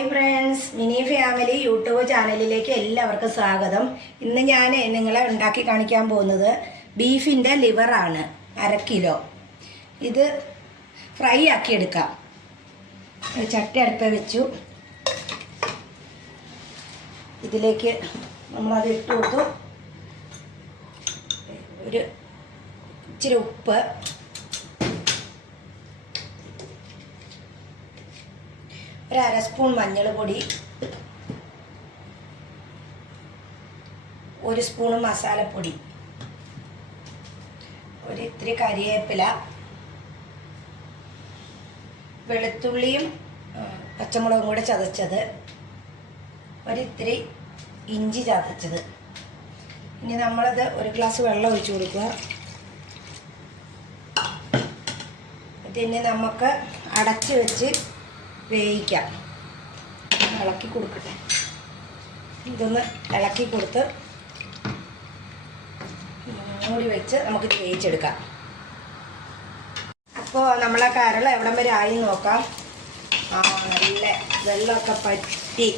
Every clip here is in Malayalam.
Hi friends mini family YouTube ചാനലിലേക്ക് എല്ലാവർക്കും സ്വാഗതം. ഇന്ന് ഞാൻ നിങ്ങളെ ഉണ്ടാക്കി കാണിക്കാൻ പോകുന്നത് ബീഫിന്റെ ലിവറാണ് അര കിലോ. ഇത് ഫ്രൈ ആക്കി എടുക്കാം. ചട്ടി അടുപ്പ് വെച്ചു. ഇതിലേക്ക് നമ്മളത് ഇട്ട് കൊടുത്തു. ഒരു ഇച്ചിരി ഉപ്പ്. ഒരു സ്പൂൺ മഞ്ഞൾ പൊടി ഒരു സ്പൂൺ മസാലപ്പൊടി. ഒരു ഇത്തിരി കരിവേപ്പില വെളുത്തുള്ളിയും പച്ചമുളകും കൂടെ ചതച്ചത്. ഒരിത്തിരി ഇഞ്ചി ചതച്ചത്. ഇനി നമ്മളത് ഒരു ഗ്ലാസ് വെള്ളം ഒഴിച്ചു കൊടുക്കുക. ഇതിന് നമുക്ക് അടച്ച് വെച്ച് വേവിക്കാം. ഇളക്കി കൊടുക്കട്ടെ. ഇതൊന്ന് ഇളക്കി കൊടുത്ത് മൂടി വെച്ച് നമുക്ക് വേവിച്ചെടുക്കാം. അപ്പോൾ നമ്മളെ കരൾ എവിടം വരെ ആയി നോക്കാം. ആ നല്ല വെള്ളമൊക്കെ പറ്റി.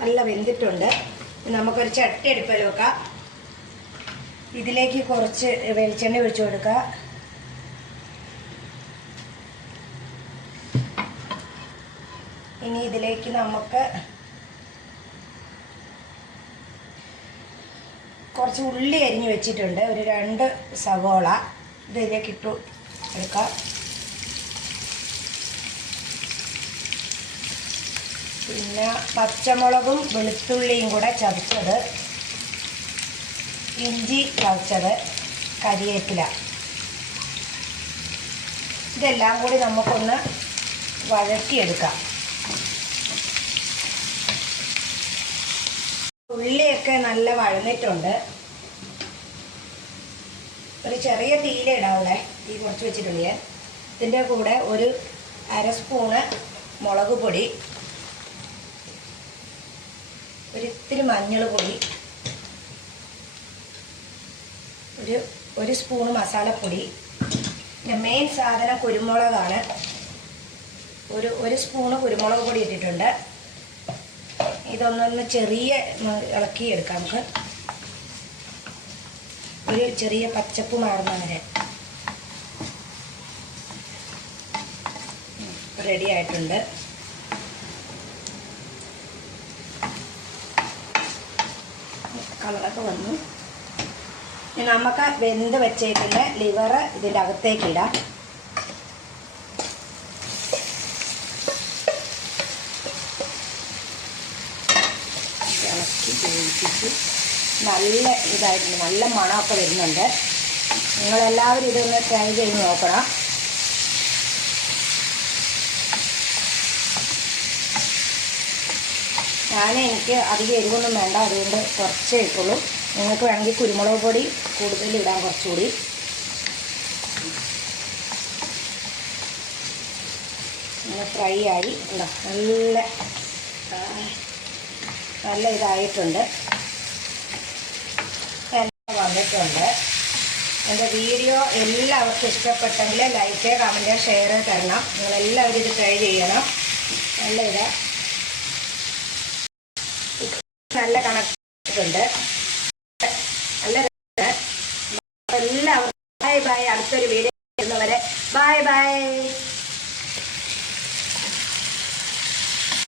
നല്ല വെന്തിട്ടുണ്ട്. നമുക്കൊരു ചട്ടി എടുപ്പ് വെക്കാം. ഇതിലേക്ക് കുറച്ച് വെളിച്ചെണ്ണ ഒഴിച്ചു കൊടുക്കുക ഇനി ഇതിലേക്ക് നമുക്ക് കുറച്ച് ഉള്ളി അരിഞ്ഞ് വെച്ചിട്ടുണ്ട്. ഒരു രണ്ട് സവോള ഇത് ഇതിലേക്ക് ഇട്ടു എടുക്കാം. പിന്നെ പച്ചമുളകും വെളുത്തുള്ളിയും കൂടെ ചതച്ചത്. ഇഞ്ചി ചതച്ചത് കരിയേപ്പില. ഇതെല്ലാം കൂടി നമുക്കൊന്ന് വഴറ്റിയെടുക്കാം. ഉള്ളിയൊക്കെ നല്ല വഴന്നിട്ടുണ്ട്. ഒരു ചെറിയ തീയിലിടാവുള്ളേ തീ കുറച്ച് വെച്ചിട്ടുണ്ട് ഇതിന്റെ കൂടെ ഒരു അര സ്പൂണ് മുളക് പൊടി ഒരിത്തിരി മഞ്ഞൾ പൊടി ഒരു ഒരു സ്പൂണ് മസാലപ്പൊടി. പിന്നെ മെയിൻ സാധനം കുരുമുളകാണ്. ഒരു ഒരു സ്പൂണ് കുരുമുളക് പൊടി ഇട്ടിട്ടുണ്ട്. ഇതൊന്നൊന്ന് ചെറിയ ഇളക്കി എടുക്കാം നമുക്ക്. ഒരു ചെറിയ പച്ചപ്പ് മാറുന്ന വരെ. റെഡി ആയിട്ടുണ്ട്. കളറൊക്കെ വന്നു. നമുക്ക് വെന്ത് വെച്ചേക്കുന്ന ലിവർ ഇതിന്റെ അകത്തേക്ക് ഇളക്കി നല്ല ഇതായിട്ടുണ്ട് നല്ല മണമൊക്കെ വരുന്നുണ്ട്. നിങ്ങളെല്ലാവരും ഇതൊന്ന് ട്രൈ ചെയ്ത് നോക്കണം. ഞാൻ എനിക്ക് അധികം എരിവൊന്നും വേണ്ട അതുകൊണ്ട് കുറച്ചേ ഇട്ടുള്ളൂ. നിങ്ങൾക്ക് വേണമെങ്കിൽ കുരുമുളക് പൊടി കൂടുതൽ ഇടാം കുറച്ചുകൂടി. ഫ്രൈ ആയി. ഉണ്ടോ നല്ല നല്ല ഇതായിട്ടുണ്ട്. എല്ലാം വന്നിട്ടുണ്ട്. എന്റെ വീഡിയോ എല്ലാവർക്കും ഇഷ്ടപ്പെട്ടെങ്കിൽ ലൈക്ക് കമന്റ് ഷെയർ തരണം. നിങ്ങളെല്ലാവരും ഇത് ട്രൈ ചെയ്യണം. നല്ല ഇത്. നല്ല കണക്റ്റുണ്ട് നല്ല എല്ലാവർക്കും ബൈ ബൈ അടുത്തൊരു വീഡിയോ വരുന്നവരെ ബൈ ബൈ